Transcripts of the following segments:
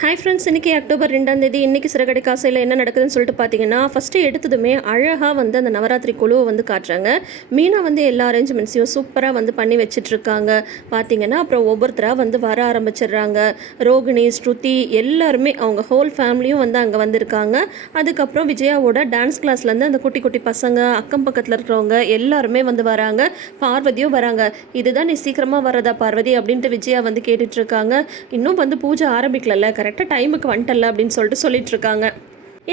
Hi friends இன்றைக்கி October ரெண்டாம் தேதி இன்றைக்கி சிறகடை காசையில் என்ன நடக்குதுன்னு சொல்லிட்டு பார்த்தீங்கன்னா ஃபஸ்ட்டு எடுத்ததுமே அழகாக வந்து அந்த நவராத்திரி குழுவை வந்து காட்டுறாங்க. மீனா வந்து எல்லா அரேஞ்ச்மெண்ட்ஸையும் சூப்பராக வந்து பண்ணி வச்சிட்ருக்காங்க. பார்த்தீங்கன்னா அப்புறம் ஒவ்வொருத்தராக வந்து வர ஆரம்பிச்சிடுறாங்க. ரோகிணி ஸ்ருதி எல்லாருமே அவங்க ஹோல் ஃபேமிலியும் வந்து அங்கே வந்திருக்காங்க. அதுக்கப்புறம் விஜயாவோட டான்ஸ் கிளாஸ்லேருந்து அந்த குட்டி குட்டி பசங்க அக்கம் பக்கத்தில் இருக்கிறவங்க எல்லாருமே வந்து வராங்க. பார்வதியும் வராங்க. இதுதான் நீ சீக்கிரமாக வரதா பார்வதி? அப்படின்ட்டு விஜயா வந்து கேட்டுட்ருக்காங்க. இன்னும் வந்து பூஜை ஆரம்பிக்கலல்ல கரெக்டாக டைமுக்கு வந்துட்டல அப்படின்னு சொல்லிட்டு சொல்லிட்டு இருக்காங்க.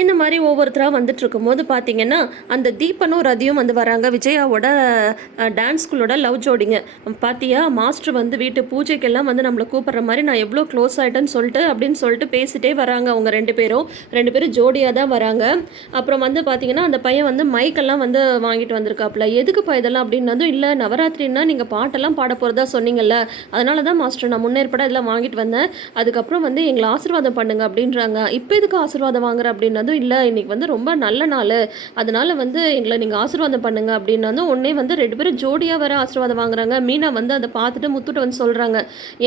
இந்த மாதிரி ஒவ்வொருத்தராக வந்துட்டு இருக்கும்போது பார்த்தீங்கன்னா அந்த தீபனும் ரதியும் வந்து வராங்க. விஜயாவோட டான்ஸ் ஸ்கூலோட லவ் ஜோடிங்க. பார்த்தியா மாஸ்டர் வந்து வீட்டு பூஜைக்கெல்லாம் வந்து நம்மளை கூப்பிட்ற மாதிரி நான் எவ்வளோ க்ளோஸ் ஆகிட்டேன்னு சொல்லிட்டு அப்படின்னு சொல்லிட்டு பேசிட்டே வராங்க அவங்க ரெண்டு பேரும். ரெண்டு பேரும் ஜோடியாக தான் வராங்க. அப்புறம் வந்து பார்த்தீங்கன்னா அந்த பையன் வந்து மைக்கெல்லாம் வந்து வாங்கிட்டு வந்திருக்காப்புல. எதுக்குப்பா இதெல்லாம் அப்படின்னதும் இல்லை நவராத்திரின்னா நீங்கள் பாட்டெல்லாம் பாட போகிறதா சொன்னீங்கல்ல. அதனால தான் மாஸ்டர் நான் முன்னேற்பட இதெல்லாம் வாங்கிட்டு வந்தேன். அதுக்கப்புறம் வந்து எங்களை ஆசீர்வாதம் பண்ணுங்க அப்படின்றாங்க. இப்போ எதுக்கு ஆசீர்வாதம் வாங்குற? அப்படின்னு அதுவும் இல்லை இன்னைக்கு வந்து ரொம்ப நல்ல நாள். அதனால் வந்து எங்களை நீங்கள் ஆசீர்வாதம் பண்ணுங்க அப்படின்னதும் உடனே வந்து ரெண்டு பேரும் ஜோடியாக வர ஆசீர்வாதம் வாங்குறாங்க. மீனா வந்து அதை பார்த்துட்டு முத்துட்டு வந்து சொல்கிறாங்க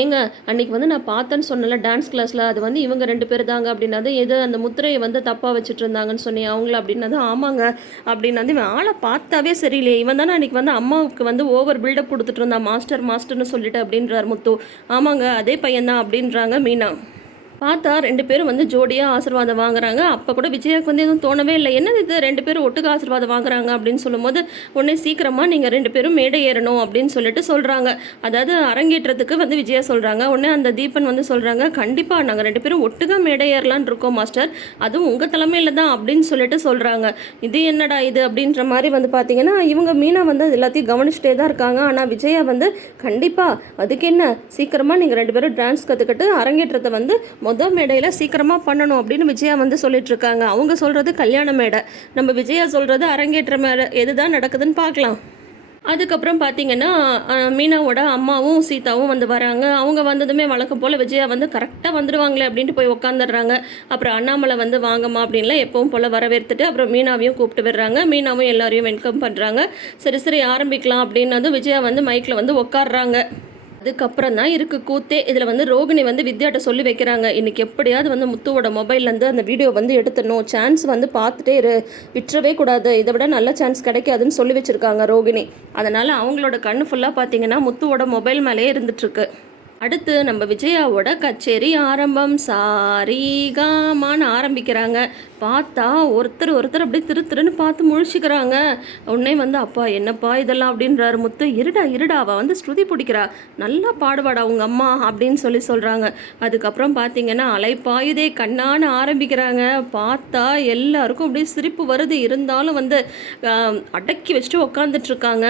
ஏங்க அன்றைக்கி வந்து நான் பார்த்தேன்னு சொன்னல டான்ஸ் கிளாஸில் அது வந்து இவங்க ரெண்டு பேர் தாங்க அப்படின்னது எது அந்த முத்திரையை வந்து தப்பாக வச்சுட்டு இருந்தாங்கன்னு சொன்னேன் அவங்கள அப்படின்னது ஆமாங்க அப்படின்னது இவன் ஆளை பார்த்தாவே சரியில்லையே. இவன் தானே அன்றைக்கி வந்து அம்மாவுக்கு வந்து ஓவர் பில்டப் கொடுத்துட்டு இருந்தான். மாஸ்டர் மாஸ்டர்னு சொல்லிட்டு அப்படின்றார் முத்து. ஆமாங்க அதே பையன்தான் அப்படின்றாங்க மீனா. பார்த்தா ரெண்டு பேரும் வந்து ஜோடியாக ஆசீர்வாதம் வாங்குறாங்க. அப்போ கூட விஜயாவுக்கு வந்து எதுவும் தோணவே இல்லை. என்னது இது? ரெண்டு பேரும் ஒட்டுக்க ஆசீர்வாதம் வாங்குறாங்க அப்படின்னு சொல்லும்போது உடனே சீக்கிரமாக நீங்கள் ரெண்டு பேரும் மேடை ஏறணும் அப்படின்னு சொல்லிட்டு சொல்கிறாங்க அதாவது அரங்கேற்றத்துக்கு வந்து விஜயா சொல்கிறாங்க உடனே அந்த தீபன் வந்து சொல்கிறாங்க கண்டிப்பாக நாங்கள் ரெண்டு பேரும் ஒட்டுக்க மேடை ஏறலான்னு இருக்கோம் மாஸ்டர். அதுவும் உங்கள் தலைமையில் தான் அப்படின்னு சொல்லிட்டு சொல்கிறாங்க இது என்னடா இது? அப்படின்ற மாதிரி வந்து பார்த்தீங்கன்னா இவங்க மீனா வந்து அது எல்லாத்தையும் கவனிச்சுட்டே தான் இருக்காங்க. ஆனால் விஜயா வந்து கண்டிப்பாக அதுக்கு என்ன? சீக்கிரமாக நீங்கள் ரெண்டு பேரும் டான்ஸ் கற்றுக்கிட்டு அரங்கேற்றத்தை வந்து மொதல் மேடையில் சீக்கிரமாக பண்ணணும் அப்படின்னு விஜயா வந்து சொல்லிட்டு இருக்காங்க. அவங்க சொல்கிறது கல்யாண மேடை. நம்ம விஜயா சொல்கிறது அரங்கேற்ற மேடை. எதுதான் நடக்குதுன்னு பார்க்கலாம். அதுக்கப்புறம் பார்த்தீங்கன்னா மீனாவோட அம்மாவும் சீதாவும் வந்து வராங்க. அவங்க வந்ததுமே வழக்கம் போல் விஜயா வந்து கரெக்டாக வந்துடுவாங்களே அப்படின்ட்டு போய் உட்காந்துடுறாங்க அப்புறம் அண்ணாமலை வந்து வாங்கம்மா அப்படின்லாம் எப்பவும் போல் வரவேற்றுட்டு அப்புறம் மீனாவையும் கூப்பிட்டு விடுறாங்க. மீனாவும் எல்லாரையும் வெல்கம் பண்ணுறாங்க சரி சரி ஆரம்பிக்கலாம் அப்படின்னதும் விஜயா வந்து மைக்கில் வந்து உட்காடுறாங்க அதுக்கப்புறம் தான் இருக்கு கூத்தே. இதில் வந்து ரோகிணி வந்து வித்யாட்ட சொல்லி வைக்கிறாங்க. இன்னைக்கு எப்படியாவது வந்து முத்துவோட மொபைல்லேருந்து அந்த வீடியோ வந்து எடுத்துடணும். சான்ஸ் வந்து பார்த்துட்டே இரு. விட்டுறவே கூடாது. இதை விட நல்ல சான்ஸ் கிடைக்காதுன்னு சொல்லி வச்சுருக்காங்க ரோகிணி. அதனால் அவங்களோட கண் ஃபுல்லாக பார்த்தீங்கன்னா முத்துவோட மொபைல் மேலேயே இருந்துட்டுருக்கு அடுத்து நம்ம விஜயாவோட கச்சேரி ஆரம்பம். சாரிகாமான்னு ஆரம்பிக்கிறாங்க. பார்த்தா ஒருத்தர் ஒருத்தர் அப்படியே திரு திருன்னு பார்த்து முழிச்சுக்கிறாங்க. உடனே வந்து அப்பா என்னப்பா இதெல்லாம்? அப்படின்றாரு முத்து. இருடா இருடா அவள் வந்து ஸ்ருதி பிடிக்கிறா. நல்லா பாடுவாடா அவங்க அம்மா அப்படின்னு சொல்லி சொல்கிறாங்க அதுக்கப்புறம் பார்த்தீங்கன்னா அலைப்பாயுதே கண்ணான்னு ஆரம்பிக்கிறாங்க. பார்த்தா எல்லாருக்கும் அப்படியே சிரிப்பு வருது. இருந்தாலும் வந்து அடக்கி வச்சுட்டு உக்காந்துட்ருக்காங்க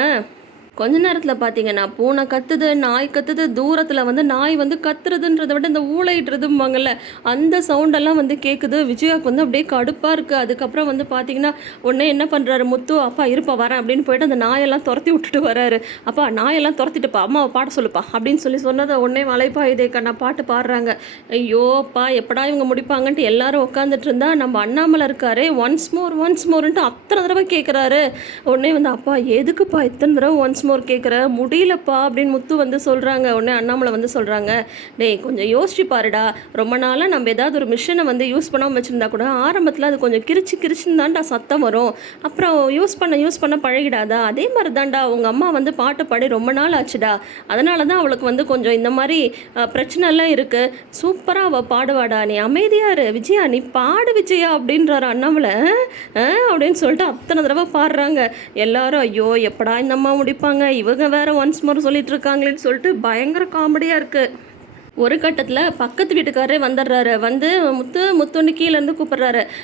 கொஞ்ச நேரத்தில் பார்த்தீங்கன்னா பூனை கத்துது நாய் கத்துது தூரத்தில் வந்து நாய் வந்து கத்துறதுன்றதை விட இந்த ஊழையிட்டுறதும்பாங்கல்ல அந்த சவுண்டெல்லாம் வந்து கேட்குது விஜயாவுக்கு வந்து அப்படியே கடுப்பாக இருக்குது அதுக்கப்புறம் வந்து பார்த்தீங்கன்னா உடனே என்ன பண்ணுறாரு முத்து அப்பா இருப்பா வரேன் அப்படின்னு போயிட்டு அந்த நாயெல்லாம் துரத்தி விட்டுட்டு வராரு. அப்பா நாயெல்லாம் துரத்திட்டுப்பா அம்மாவை பாட சொல்லுப்பா அப்படின்னு சொல்லி சொன்னதை உடனே வளைப்பா இதே கண்ணா பாட்டு பாடுறாங்க. ஐயோப்பா எப்படா இவங்க முடிப்பாங்கன்ட்டு எல்லாரும் உட்காந்துட்டு இருந்தா நம்ம அண்ணாமலை இருக்காரு ஒன்ஸ் மோர் ஒன்ஸ் மோர்ன்ட்டு அத்தனை தடவை கேட்குறாரு உடனே வந்து அப்பா எதுக்குப்பா இத்தனை தடவை ஒன்ஸ் மோர் கேட்குற முடியலப்பா அப்படின்னு முத்து வந்து சொல்கிறாங்க உடனே அண்ணாமலை வந்து சொல்கிறாங்க டேய் கொஞ்சம் யோசிச்சு பாருடா. ரொம்ப நாளாக நம்ம ஏதாவது ஒரு மிஷினை வந்து யூஸ் பண்ணாமல் வச்சுருந்தா கூட ஆரம்பத்தில் அது கொஞ்சம் கிரிச்சு கிரிச்சுன்னு தான்டா சத்தம் வரும். அப்புறம் யூஸ் பண்ண யூஸ் பண்ண பழகிடாதா? அதே மாதிரி தான்டா உங்கள் அம்மா வந்து பாட்டு பாடி ரொம்ப நாள் ஆச்சுடா. அதனால தான் அவளுக்கு வந்து கொஞ்சம் இந்த மாதிரி பிரச்சனைலாம் இருக்குது சூப்பராக அவள் பாடுவாடா. நீ அமைதியாக இரு. விஜயா நீ பாடு விஜயா அப்படின்றாரு அண்ணாமலை. அப்படின்னு சொல்லிட்டு அத்தனை தடவை பாடுறாங்க. எல்லாரும் ஐயோ எப்படா இந்த அம்மா முடிப்பாங்க? இவங்க வேற ஒன்ஸ் மோர் சொல்லிட்டு இருக்காங்களேன்னு சொல்லிட்டு பயங்கர காமெடியாக இருக்குது ஒரு கட்டத்தில் பக்கத்து வீட்டுக்காரரே வந்துடுறாரு. வந்து முத்து முத்துன்னு கீழே இருந்து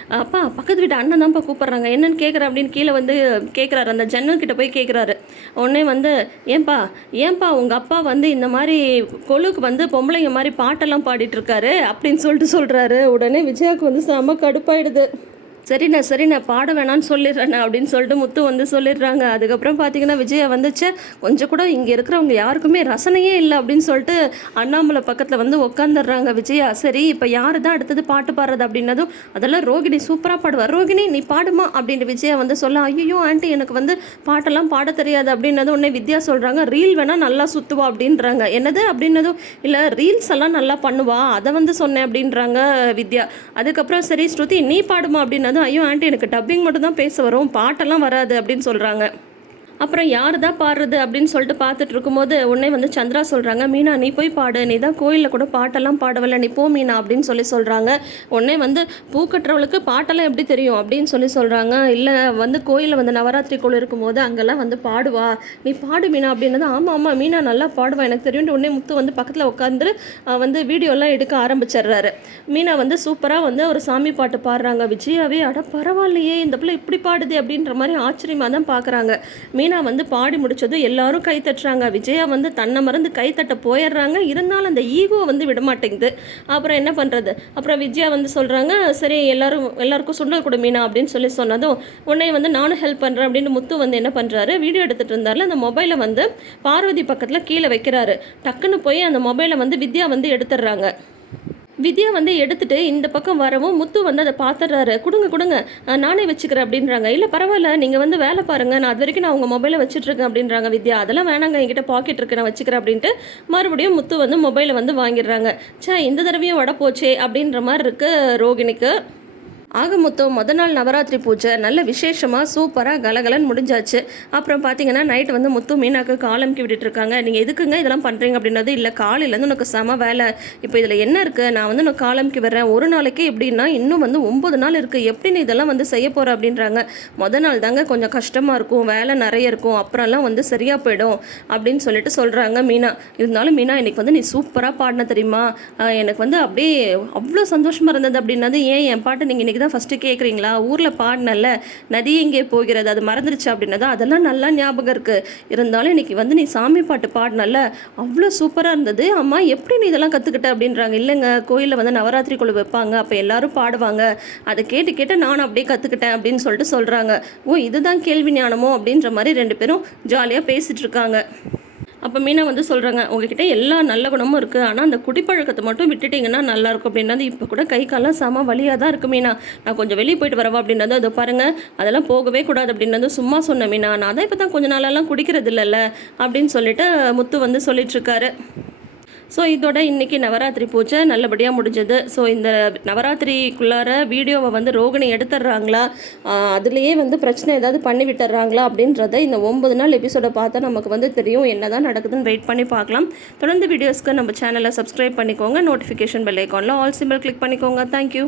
அப்பா பக்கத்து வீட்டு அண்ணன் தான்ப்பா கூப்பிட்றாங்க. என்னன்னு கேட்குற அப்படின்னு கீழே வந்து கேட்குறாரு அந்த ஜன்னல் கிட்ட போய் கேட்குறாரு உடனே வந்து ஏன்பா ஏன்பா உங்கள் அப்பா வந்து இந்த மாதிரி கொழுக்கு வந்து பொம்பளைங்க மாதிரி பாட்டெல்லாம் பாடிட்டுருக்காரு அப்படின்னு சொல்லிட்டு சொல்கிறாரு உடனே விஜயாவுக்கு வந்து செம கடுப்பாயிடுது. சரிண்ணே சரிண்ணே பாட வேணான்னு சொல்லிடுறேண்ணே அப்படின்னு சொல்லிட்டு முத்து வந்து சொல்லிடுறாங்க. அதுக்கப்புறம் பார்த்தீங்கன்னா விஜயா வந்துச்சு. கொஞ்சம் கூட இங்கே இருக்கிறவங்க யாருக்குமே ரசனையே இல்லை அப்படின்னு சொல்லிட்டு அண்ணாமலை பக்கத்தில் வந்து உட்காந்துடுறாங்க விஜயா. சரி இப்போ யார் தான் அடுத்தது பாட்டு பாடுறது அப்படின்னதும் அதெல்லாம் ரோகிணி சூப்பராக பாடுவார் ரோகிணி நீ பாடுமா? அப்படின்னு விஜயா வந்து சொல்ல ஐயோ ஆண்டி எனக்கு வந்து பாட்டெல்லாம் பாட தெரியாது. அப்படின்னதும் உடனே வித்யா சொல்கிறாங்க ரீல் வேணால் நல்லா சுற்றுவா அப்படின்றாங்க. என்னது? அப்படின்னதும் இல்லை ரீல்ஸ் எல்லாம் நல்லா பண்ணுவா. அதை வந்து சொன்னேன் அப்படின்றாங்க வித்யா. அதுக்கப்புறம் சரி ஸ்ருதி நீ பாடுமா அப்படின்னதும் ஐயோ ஆண்டி எனக்கு டப்பிங் மட்டும் தான் பேச வரும். பாட்டெல்லாம் வராது அப்படின்னு சொல்கிறாங்க அப்புறம் யார் தான் பாடுறது அப்படின்னு சொல்லிட்டு பார்த்துட்டு இருக்கும்போது உடனே வந்து சந்திரா சொல்கிறாங்க மீனா நீ போய் பாடு. நீ தான் கோயிலில் கூட பாட்டெல்லாம் பாடவில்லை. நீ போ மீனா அப்படின்னு சொல்லி சொல்கிறாங்க உடனே வந்து பூ கட்டுறவளுக்கு பாட்டெல்லாம் எப்படி தெரியும் அப்படின்னு சொல்லி சொல்கிறாங்க இல்லை வந்து கோயிலில் வந்து நவராத்திரி கோயில் இருக்கும்போது அங்கெல்லாம் வந்து பாடுவா. நீ பாடு மீனா அப்படின்னது ஆமாம் ஆமாம் மீனா நல்லா பாடுவா. எனக்கு தெரியும் உடனே முத்து வந்து பக்கத்தில் உட்காந்து வந்து வீடியோலாம் எடுக்க ஆரம்பிச்சிடுறாரு. மீனா வந்து சூப்பராக வந்து ஒரு சாமி பாட்டு பாடுறாங்க. விஜயாவே அட பரவாயில்லையே இந்த பிள்ளை இப்படி பாடுது அப்படின்ற மாதிரி ஆச்சரியமாக தான் பார்க்குறாங்க மீ மீனா வந்து பாடி முடிச்சதும் எல்லாரும் கை தட்டுறாங்க. விஜயா வந்து தன்னை மறந்து கை தட்ட போயிடுறாங்க. இருந்தாலும் அந்த ஈகோ வந்து விட மாட்டேங்குது அப்புறம் என்ன பண்ணுறது அப்புறம் விஜயா வந்து சொல்கிறாங்க சரி எல்லாரும் எல்லாருக்கும் சுண்டல் கொடு மீனா அப்படின்னு சொல்லி சொன்னதும் உடனே வந்து நானும் ஹெல்ப் பண்ணுறேன் அப்படின்னு முத்து வந்து என்ன பண்ணுறாரு வீடியோ எடுத்துகிட்டு இருந்தார்ல அந்த மொபைலை வந்து பார்வதி பக்கத்தில் கீழே வைக்கிறாரு. டக்குன்னு போய் அந்த மொபைலை வந்து வித்யா வந்து எடுத்துடுறாங்க. வித்யா வந்து எடுத்துட்டு இந்த பக்கம் வரவும் முத்து வந்து அதை பார்த்துடுறாரு. கொடுங்க கொடுங்க. நானே வச்சுக்கிறேன் அப்படின்றாங்க. இல்லை பரவாயில்ல. நீங்கள் வந்து வேலை பாருங்கள் நான் அது வரைக்கும் நான் உங்கள் மொபைலை வச்சுட்ருக்கேன் அப்படின்றாங்க வித்யா. அதெல்லாம் வேணாங்க. என்கிட்ட பாக்கெட் இருக்கு. நான் வச்சுக்கிறேன் அப்படின்ட்டு மறுபடியும் முத்து வந்து மொபைலை வந்து வாங்கிடுறாங்க. ச்சே இந்த தடவையும் வட போச்சே அப்படின்ற மாதிரி இருக்குது ரோகிணிக்கு. ஆக மொத்தம் மொதல் நாள் நவராத்திரி பூஜை நல்ல விசேஷமாக சூப்பராக கலகலன்னு முடிஞ்சாச்சு. அப்புறம் பார்த்தீங்கன்னா நைட் வந்து முத்து மீனாக்கு காலம்க்கு விட்டுட்டு இருக்காங்க. நீங்கள் எதுக்குங்க இதெல்லாம் பண்ணுறீங்க அப்படின்னது இல்லை. காலையிலேருந்து உனக்கு செம வேலை. இப்போ இதில் என்ன இருக்குது நான் வந்து நான் காலம்க்கு வர்றேன் ஒரு நாளைக்கு எப்படின்னா இன்னும் வந்து ஒம்பது நாள் இருக்குது எப்படி நீ இதெல்லாம் வந்து செய்ய போகிற அப்படின்றாங்க. மொதல் நாள் தாங்க கொஞ்சம் கஷ்டமாக இருக்கும். வேலை நிறைய இருக்கும். அப்புறம்லாம் வந்து சரியாக போயிடும் அப்படின்னு சொல்லிட்டு சொல்கிறாங்க மீனா. இருந்தாலும் மீனா இன்னைக்கு வந்து நீ சூப்பராக பாடின தெரியுமா? எனக்கு வந்து அப்படியே அவ்வளோ சந்தோஷமாக இருந்தது அப்படின்னது ஏன் என் பாட்டு நீங்கள் இன்றைக்கி தான் ஃபஸ்ட்டு கேட்குறீங்களா ஊரில் பாடினல்ல நதி எங்கே போகிறது அது மறந்துடுச்சு தான் அதெல்லாம் நல்லா ஞாபகம் இருக்குது இருந்தாலும் இன்றைக்கி வந்து நீ சாமி பாட்டு பாடினல்ல அவ்வளோ சூப்பராக இருந்தது. அம்மா எப்படி நீ இதெல்லாம் கற்றுக்கிட்ட அப்படின்றாங்க. இல்லைங்க கோயிலில் வந்து நவராத்திரி குழு வைப்பாங்க அப்போ எல்லோரும் பாடுவாங்க. அதை கேட்டு கேட்டு நானும் அப்படியே கற்றுக்கிட்டேன் அப்படின்னு சொல்லிட்டு சொல்கிறாங்க ஓ இதுதான் கேள்வி ஞானமோ அப்படின்ற மாதிரி ரெண்டு பேரும் ஜாலியாக பேசிகிட்டு இருக்காங்க. அப்போ மீனா வந்து சொல்கிறாங்க உங்ககிட்ட எல்லா நல்ல குணமும் இருக்குது ஆனால் அந்த குடிப்பழக்கத்தை மட்டும் விட்டுட்டிங்கன்னா நல்லாயிருக்கும் அப்படின்னது இப்போ கூட கை காலம் செம வழியாக தான் இருக்குது மீனா. நான் கொஞ்சம் வெளியே போயிட்டு வரவா? அப்படின்னது அதை பாருங்கள் அதெல்லாம் போகவே கூடாது. அப்படின்னது சும்மா சொன்ன மீனா. நான் தான் இப்போ தான் கொஞ்ச நாளெல்லாம் குடிக்கிறது இல்லைல்ல அப்படின்னு சொல்லிட்டு முத்து வந்து சொல்லிட்டுருக்காரு ஸோ இதோட இன்றைக்கி நவராத்திரி பூஜை நல்லபடியாக முடிஞ்சது. ஸோ இந்த நவராத்திரிக்குள்ளார வீடியோவை வந்து ரோகிணி எடுத்துடுறாங்களா? அதுலேயே வந்து பிரச்சனை ஏதாவது பண்ணி விட்டுறாங்களா அப்படின்றத இந்த ஒம்பது நாள் எபிசோடை பார்த்தா நமக்கு வந்து தெரியும். என்ன தான் நடக்குதுன்னு வெயிட் பண்ணி பார்க்கலாம். தொடர்ந்து வீடியோஸ்க்கு நம்ம சேனலை சப்ஸ்கிரைப் பண்ணிக்கோங்க. நோட்டிஃபிகேஷன் பெல் ஐக்கானில் ஆல் சிம்பிள் கிளிக் பண்ணிக்கோங்க. Thank you